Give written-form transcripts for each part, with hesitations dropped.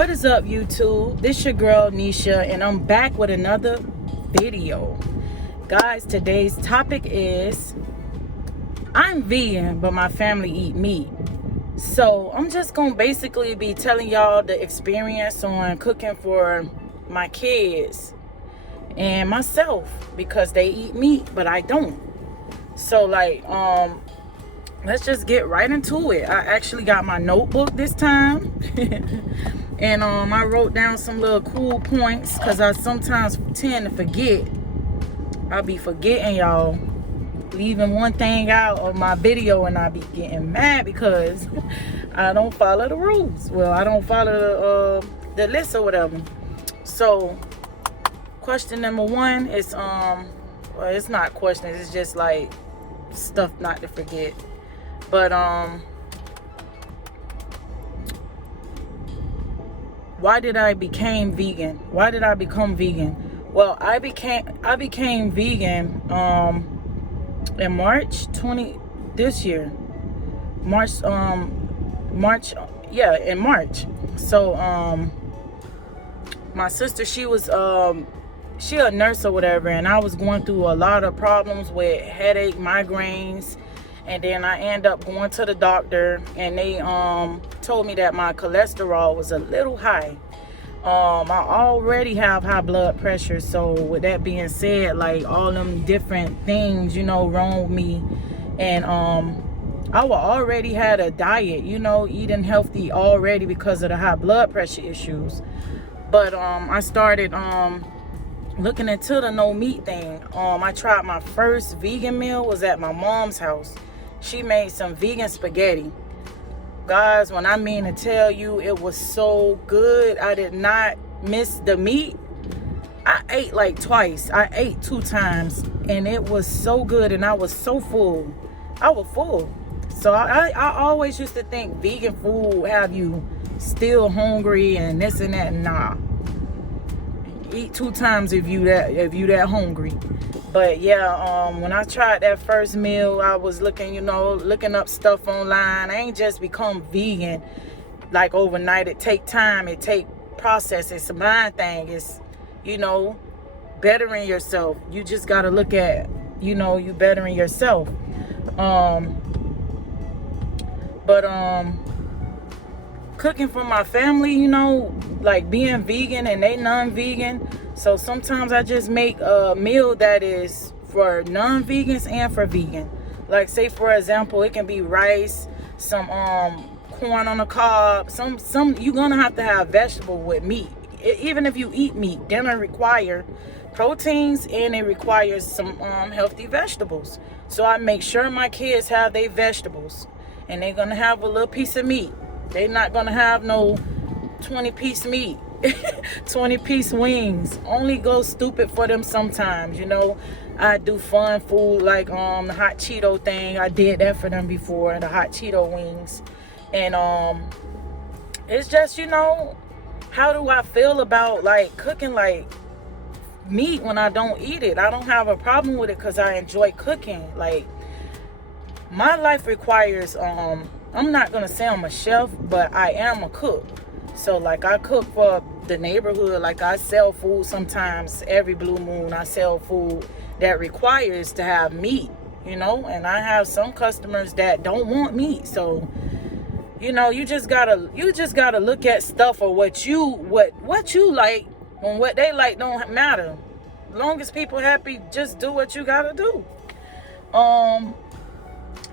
What is up, YouTube? This your girl Nisha, and I'm back with another video. Guys, today's topic is I'm vegan, but my family eat meat. So I'm just gonna basically be telling y'all the experience on cooking for my kids and myself, because they eat meat but I don't. So let's just get right into it. I actually got my notebook this time. And I wrote down some little cool points, because I sometimes tend to forget. I'll be forgetting, y'all, leaving one thing out of my video, and I be getting mad because I don't follow the rules. Well, I don't follow the list or whatever. So question number one is well, it's not questions, it's just like stuff not to forget. But why did I become vegan? Why did I become vegan? Well, I became vegan in March this year. In March. So my sister, she a nurse or whatever, and I was going through a lot of problems with headache, migraines. And then I end up going to the doctor, and they told me that my cholesterol was a little high. I already have high blood pressure, so with that being said, like all them different things, wrong with me. And I already had a diet, eating healthy already because of the high blood pressure issues. But I started looking into the no meat thing. I tried my first vegan meal was at my mom's house. She made some vegan spaghetti. Guys, when I mean to tell you, it was so good. I did not miss the meat. I ate like twice. I ate 2 times, and it was so good, and I was so full. I was full. So I always used to think vegan food have you still hungry and this and that. Nah. Eat 2 times if you that hungry. But yeah, when I tried that first meal, I was looking up stuff online. I ain't just become vegan like overnight. It take time. It take process. It's a mind thing. It's, bettering yourself. You just got to look at, you bettering yourself. Cooking for my family, like being vegan and they non-vegan. So sometimes I just make a meal that is for non-vegans and for vegan. Like, say for example, it can be rice, some corn on the cob, some you're gonna have to have vegetable with meat. Even if you eat meat, dinner require proteins and it requires some healthy vegetables. So I make sure my kids have their vegetables, and they're gonna have a little piece of meat. They're not gonna have no 20-piece meat. 20-piece wings. Only go stupid for them sometimes. I do fun food like the hot Cheeto thing. I did that for them before, the hot Cheeto wings. And it's just, how do I feel about like cooking like meat when I don't eat it? I don't have a problem with it because I enjoy cooking. Like, my life requires I'm not gonna say I'm a chef, but I am a cook. So like, I cook for the neighborhood. Like, I sell food sometimes. Every blue moon I sell food that requires to have meat, and I have some customers that don't want meat. So you just gotta look at stuff for what you like, and what they like don't matter. As long as people happy, just do what you gotta do.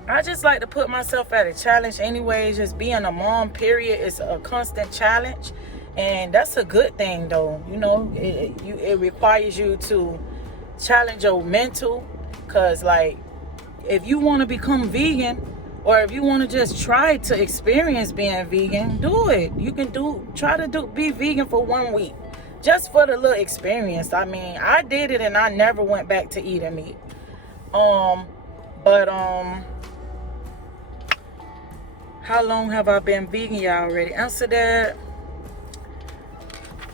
I just like to put myself at a challenge anyways. Just being a mom, period, is a constant challenge. And that's a good thing, though. It requires you to challenge your mental. Because, like, if you want to become vegan, or if you want to just try to experience being vegan, do it. You can be vegan for 1 week. Just for the little experience. I mean, I did it and I never went back to eating meat. How long have I been vegan? Y'all already answered that.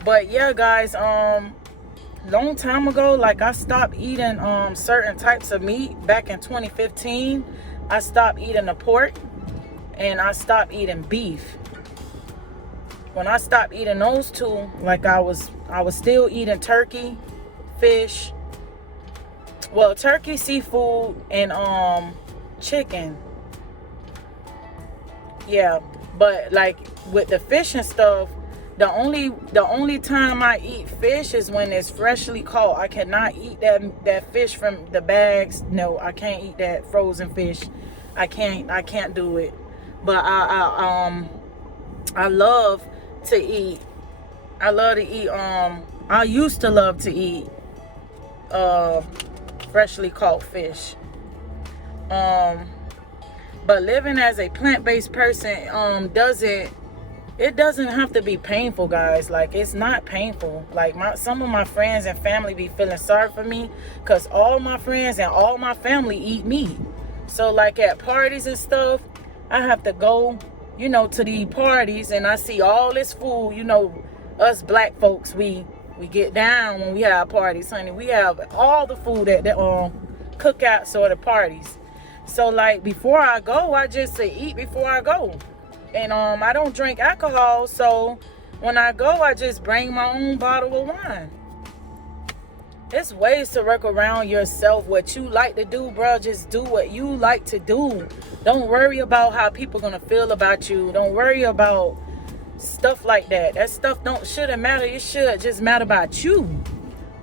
But yeah, guys, long time ago, like, I stopped eating certain types of meat back in 2015. I stopped eating the pork, and I stopped eating beef. when I stopped eating those two, like I was still eating turkey, fish, well, turkey, seafood, and chicken. Yeah, but like with the fish and stuff, the only time I eat fish is when it's freshly caught. I cannot eat that fish from the bags. No, I can't eat that frozen fish. I can't do it. But I love to eat. I used to love to eat freshly caught fish. But living as a plant-based person doesn't have to be painful, guys. Like, it's not painful. Like, some of my friends and family be feeling sorry for me because all my friends and all my family eat meat. So like at parties and stuff, I have to go, to the parties, and I see all this food. Us black folks, we get down when we have parties, honey. We have all the food at the cookouts or the parties. So like before I go, I just say eat before I go. And I don't drink alcohol, so when I go, I just bring my own bottle of wine. There's ways to work around yourself. What you like to do, bro, just do what you like to do. Don't worry about how people gonna feel about you. Don't worry about stuff like that. That stuff shouldn't matter. It should just matter about you.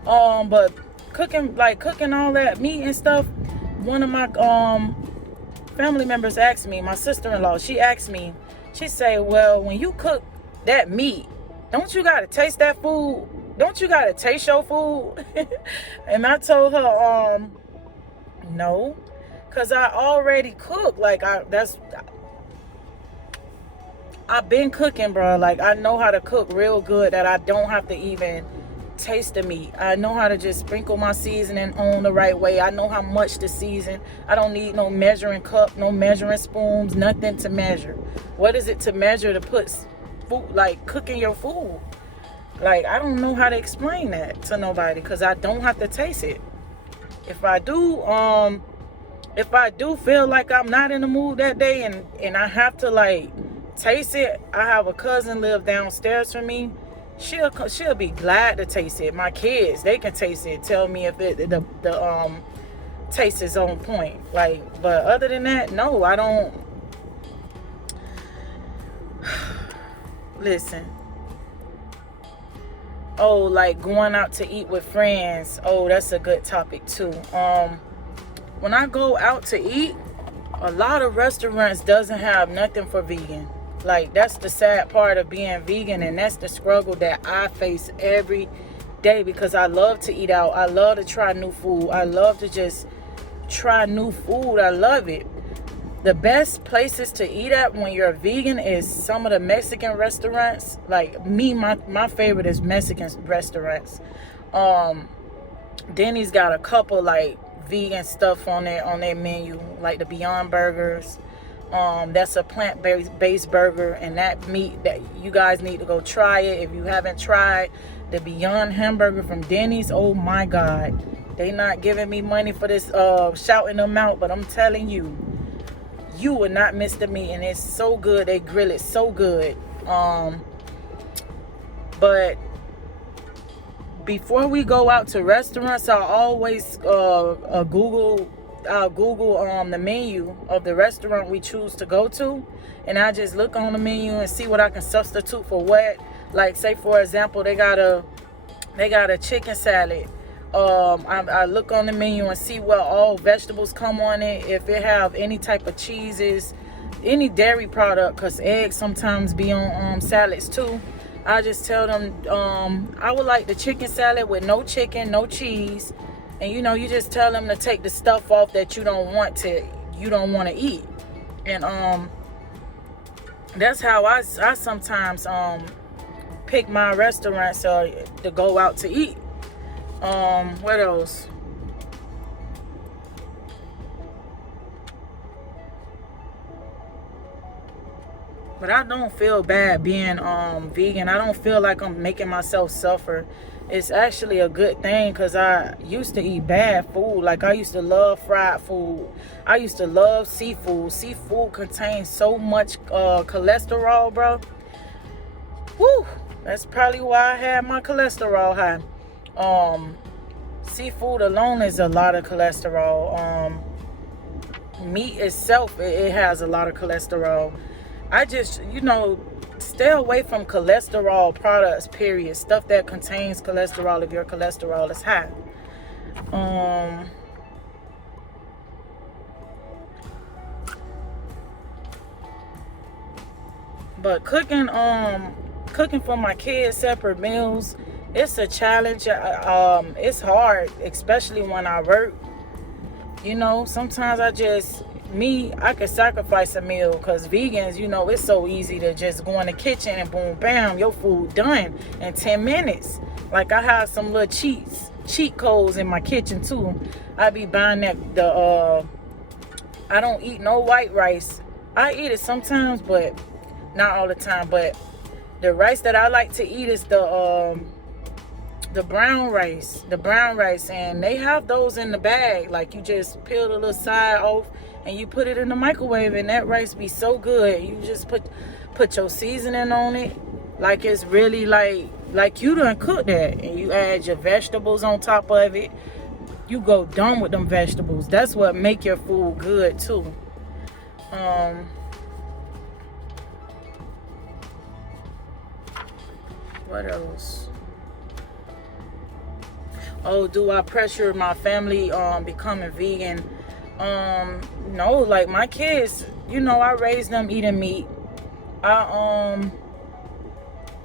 But cooking all that meat and stuff, one of my family members asked me, my sister-in-law, she asked me, she say, well, when you cook that meat, don't you gotta taste that food? Don't you gotta taste your food? And I told her, no, cause I already cook. Like I've been cooking, bro. Like I know how to cook real good that I don't have to even taste the meat. I know how to just sprinkle my seasoning on the right way. I know how much to season. I don't need no measuring cup, no measuring spoons, nothing to measure. What is it to measure to put food, like cooking your food? Like, I don't know how to explain that to nobody because I don't have to taste it. If I do feel like I'm not in the mood that day and I have to like taste it, I have a cousin live downstairs from me. She'll be glad to taste it. My kids, they can taste it. Tell me if the taste is on point. Like, but other than that, no, I don't. Listen. Oh, like going out to eat with friends. Oh, that's a good topic too. When I go out to eat, a lot of restaurants doesn't have nothing for vegan. Like, that's the sad part of being vegan, and that's the struggle that I face every day because I love to eat out. I love to try new food. I love to just try new food. I love it. The best places to eat at when you're a vegan is some of the Mexican restaurants. Like me, my favorite is Mexican restaurants. Denny's got a couple like vegan stuff on their menu, like the Beyond Burgers. That's a plant-based burger, and that meat that you guys need to go try it if you haven't tried the Beyond Hamburger from Denny's. Oh my God, they not giving me money for this shouting them out, but I'm telling you, you would not miss the meat, and it's so good. They grill it so good. But before we go out to restaurants, I'll always Google the menu of the restaurant we choose to go to, and I just look on the menu and see what I can substitute for what. Like, say for example, they got a chicken salad. I look on the menu and see what all vegetables come on it, if it have any type of cheeses, any dairy product, because eggs sometimes be on salads too. I just tell them I would like the chicken salad with no chicken, no cheese, and you just tell them to take the stuff off that you don't want to eat. And that's how I sometimes pick my restaurants to go out to eat. What else? But I don't feel bad being vegan. I don't feel like I'm making myself suffer. It's actually a good thing because I used to eat bad food. Like, I used to love fried food. I used to love seafood. Seafood contains so much cholesterol, bro. Whew, that's probably why I had my cholesterol high. Seafood alone is a lot of cholesterol. Meat itself, it has a lot of cholesterol. I just, stay away from cholesterol products, period. Stuff that contains cholesterol if your cholesterol is high. But cooking for my kids separate meals, it's a challenge. It's hard, especially when I work. Sometimes I could sacrifice a meal, because vegans, it's so easy to just go in the kitchen and boom, bam, your food done in 10 minutes. Like, I have some little cheat codes in my kitchen too. I be buying I don't eat no white rice. I eat it sometimes, but not all the time. But the rice that I like to eat is the brown rice, and they have those in the bag. Like, you just peel the little side off and you put it in the microwave, and that rice be so good. You just put your seasoning on it, like it's really like you done cooked that, and you add your vegetables on top of it. You go dumb with them vegetables. That's what make your food good too. What else? Oh, do I pressure my family becoming vegan? No, like my kids, I raised them eating meat. I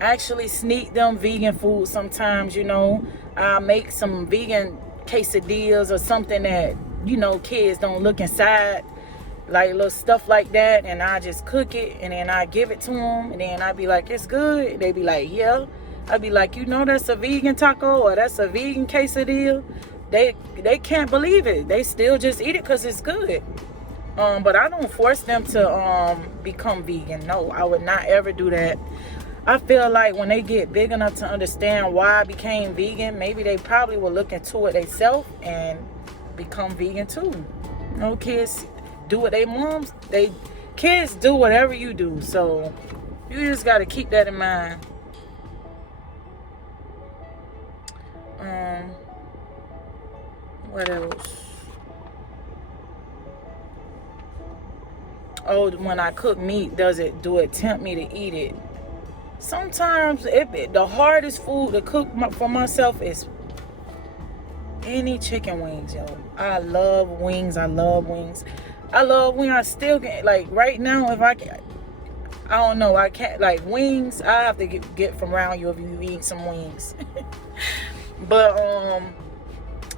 actually sneak them vegan food sometimes. I make some vegan quesadillas or something that kids don't look inside, like little stuff like that, and I just cook it and then I give it to them, and then I be like, it's good. They be like, yeah. I be like, that's a vegan taco, or that's a vegan quesadilla. They can't believe it. They still just eat it because it's good. But I don't force them to become vegan. No, I would not ever do that. I feel like when they get big enough to understand why I became vegan, maybe they probably will look into it themselves and become vegan too. Kids do what kids do whatever you do. So you just got to keep that in mind. What else? Oh, when I cook meat, do it tempt me to eat it? Sometimes the hardest food to cook for myself is any chicken wings, yo. I love wings. I still get, like, right now, if I don't know, I can't, like, wings, I have to get from around you if you eat some wings. But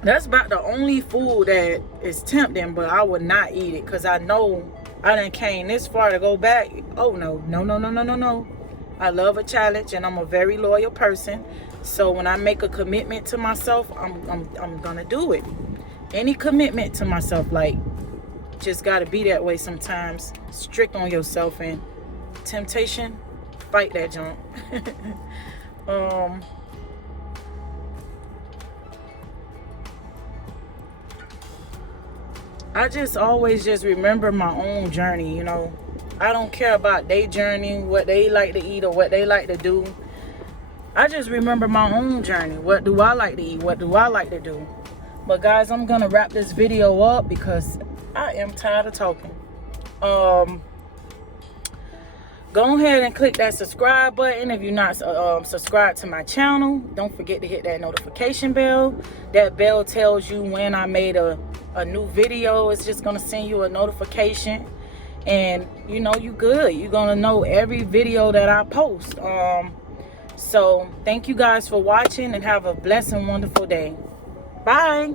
that's about the only food that is tempting, but I would not eat it, because I know I done came this far to go back. Oh no. I love a challenge, and I'm a very loyal person. So when I make a commitment to myself, I'm gonna do it. Any commitment to myself, like, just gotta be that way sometimes. Strict on yourself, and temptation, fight that junk. I just always just remember my own journey. I don't care about their journey, what they like to eat or what they like to do. I just remember my own journey. What do I like to eat? What do I like to do? But guys, I'm gonna wrap this video up because I am tired of talking. Go ahead and click that subscribe button if you're not subscribed to my channel. Don't forget to hit that notification bell. That bell tells you when I made a new video. It's just gonna send you a notification, and you good. You're gonna know every video that I post. So thank you guys for watching, and have a blessed and wonderful day. Bye.